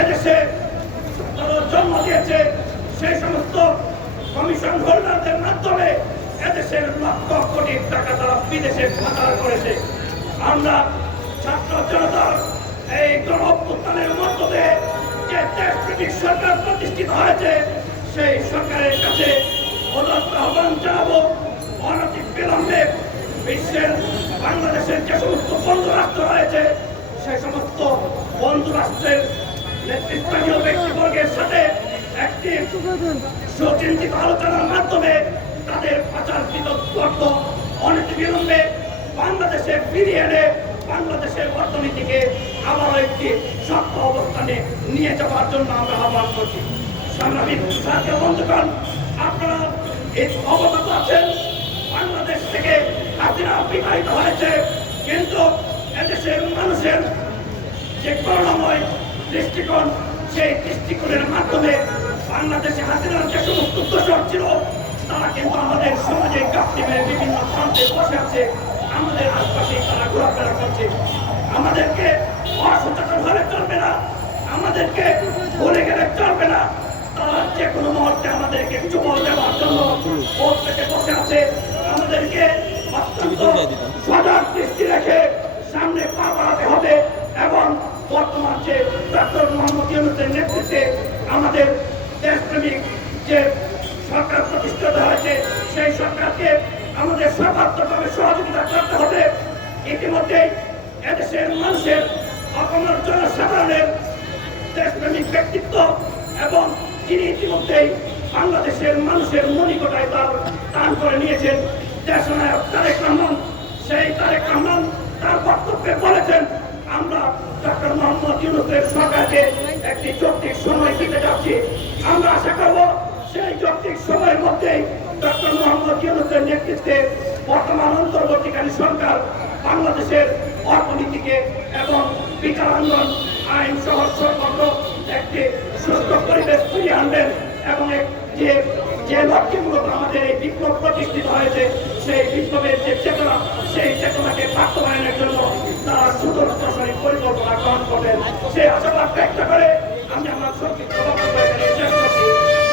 এদেশে জন্ম দিয়েছে, সেই সমস্ত কমিশন হোল্ডারদের মাধ্যমে এদেশের লক্ষ কোটি টাকা তারা বিদেশে পাচার করেছে। আমরা ছাত্র জনতার এই গণ অভ্যুত্থানের মধ্য দিয়ে যে দেশপ্রেমিক সরকার প্রতিষ্ঠিত হয়েছে, সেই সরকারের কাছে উদাত্ত আহ্বান জানাব অনতি বিলম্বে বিশ্বের, বাংলাদেশের যে সমস্ত বন্ধু রাষ্ট্র রয়েছে, সেই সমস্ত বন্ধু রাষ্ট্রের নেতৃস্থানীয় ব্যক্তিবর্গের সাথে একটি সুচিন্তিত আলোচনার মাধ্যমে তাদের পাচারকৃত অর্থ অনেক বিলম্বে বাংলাদেশে ফিরিয়ে এনে বাংলাদেশের অর্থনীতিকে আবারও একটি শক্ত অবস্থানে নিয়ে যাওয়ার জন্য আমরা আহ্বান করছি। সাংবাদিক সাথী বন্ধুগণ, আপনারা এই অবগত আছেন, বাংলাদেশ থেকে হাসিনা বিতাড়িত হয়েছে, কিন্তু এদেশের মানুষের যে করুণাময় দৃষ্টিকোণ, সেই দৃষ্টিকোণের মাধ্যমে বাংলাদেশে হাসিনার যে সমস্ত দোষর ছিল, তারা কিন্তু আমাদের সমাজে গাপটি মেরে বিভিন্ন প্রান্তে বসে আছে। আমাদের আশপাশে তারা ঘোরাফেরা করছে। আমাদেরকে অসচেতন হলে চলবে না। আমাদেরকে ভুলে গেলে চলবে না। তারা যে কোনো মুহূর্তে আমাদেরকে চুমল দেওয়ার জন্য ভোট পেতে বসে আছে আমাদেরকে অত্যন্ত সজাগ দৃষ্টি রেখে সামনে পা বাড়াতে হবে এবং বর্তমান যে ডক্টর মোহাম্মদ ইউনুসের নেতৃত্বে আমাদের দেশপ্রেমিক যে সরকার প্রতিষ্ঠিত হয়েছে, সেই সরকারকে আমাদের সর্বাত্মকভাবে সহযোগিতা করতে হবে। ইতিমধ্যে এদেশের মানুষের অপমান জনসাধারণের দেশপ্রেমিক ব্যক্তিত্ব এবং তিনি ইতিমধ্যেই বাংলাদেশের মানুষের মনিকটায় তার দান করে নিয়েছেন, দেশনায়ক তারেক রহমান। সেই তারেক রহমান তার বক্তব্যে বলেছেন, আমরা ডক্টর মোহাম্মদ ইউনুসের সরকারকে একটি যৌক্তিক সময় দিতে যাচ্ছি। আমরা আশা করব সেই যৌক্তিক সময়ের মধ্যেই ডক্টর মোহাম্মদ ইউনুসের নেতৃত্বে বর্তমান অন্তর্বর্তীকালীন সরকার বাংলাদেশের অর্থনীতিকে এবং বিচার আন্দোলন আইন সহ সর্বত্র একটি সুস্থ পরিবেশ ফিরিয়ে আনবেন এবং যে যে লক্ষ্যে মূলত আমাদের এই বিপ্লব প্রতিষ্ঠিত হয়েছে, সেই বিপ্লবের যে চেতনা, সেই চেতনাকে বাস্তবায়নের জন্য তারা সুদূর প্রসারী পরিকল্পনা গ্রহণ করবেন। সেই আশাবাদ ব্যক্ত করে আমি আমার সংক্ষিপ্ত বক্তব্য এখানে